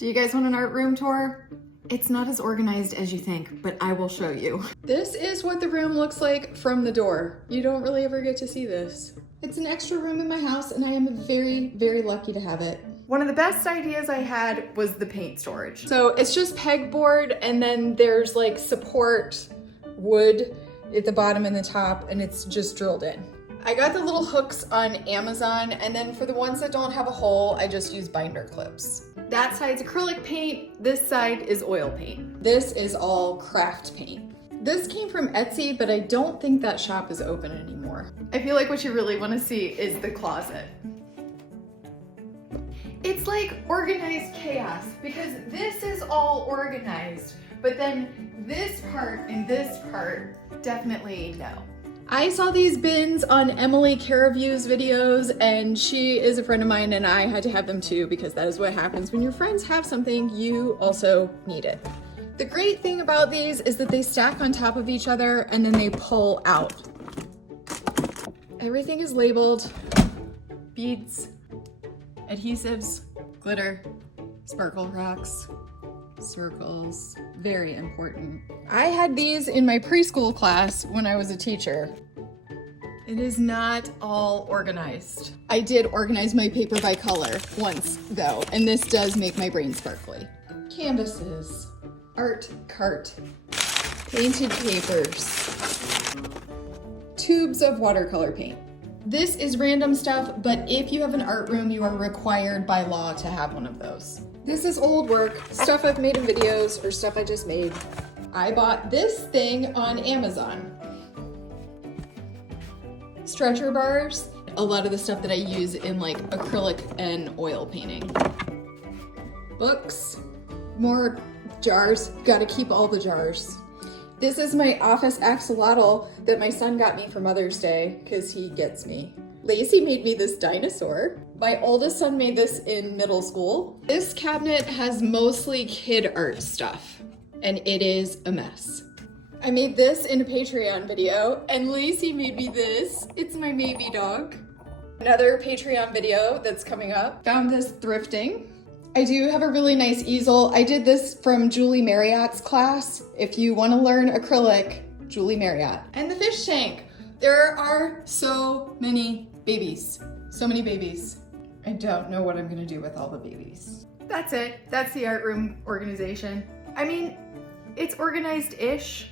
Do you guys want an art room tour? It's not as organized as you think, but I will show you. This is what the room looks like from the door. You don't really ever get to see this. It's an extra room in my house and I am very, very lucky to have it. One of the best ideas I had was the paint storage. So it's just pegboard and then there's like support wood at the bottom and the top and it's just drilled in. I got the little hooks on Amazon, and then for the ones that don't have a hole, I just use binder clips. That side's acrylic paint, this side is oil paint. This is all craft paint. This came from Etsy, but I don't think that shop is open anymore. I feel like what you really want to see is the closet. It's like organized chaos, because this is all organized, but then this part and this part, definitely no. I saw these bins on Emily Caraview's videos and she is a friend of mine and I had to have them too because that is what happens when your friends have something, you also need it. The great thing about these is that they stack on top of each other and then they pull out. Everything is labeled: beads, adhesives, glitter, sparkle rocks, circles, very important. I had these in my preschool class when I was a teacher. It is not all organized. I did organize my paper by color once though, and this does make my brain sparkly. Canvases, art cart, painted papers, tubes of watercolor paint. This is random stuff, but if you have an art room, you are required by law to have one of those. This is old work, stuff I've made in videos or stuff I just made. I bought this thing on Amazon. Stretcher bars, a lot of the stuff that I use in like acrylic and oil painting. Books, more jars, gotta keep all the jars. This is my office axolotl that my son got me for Mother's Day because he gets me. Lacey made me this dinosaur. My oldest son made this in middle school. This cabinet has mostly kid art stuff, and it is a mess. I made this in a Patreon video, and Lacey made me this. It's my baby dog. Another Patreon video that's coming up. Found this thrifting. I do have a really nice easel. I did this from Julie Marriott's class. If you want to learn acrylic, Julie Marriott. And the fish tank. There are so many babies. So many babies. I don't know what I'm gonna do with all the babies. That's it. That's the art room organization. I mean, it's organized-ish.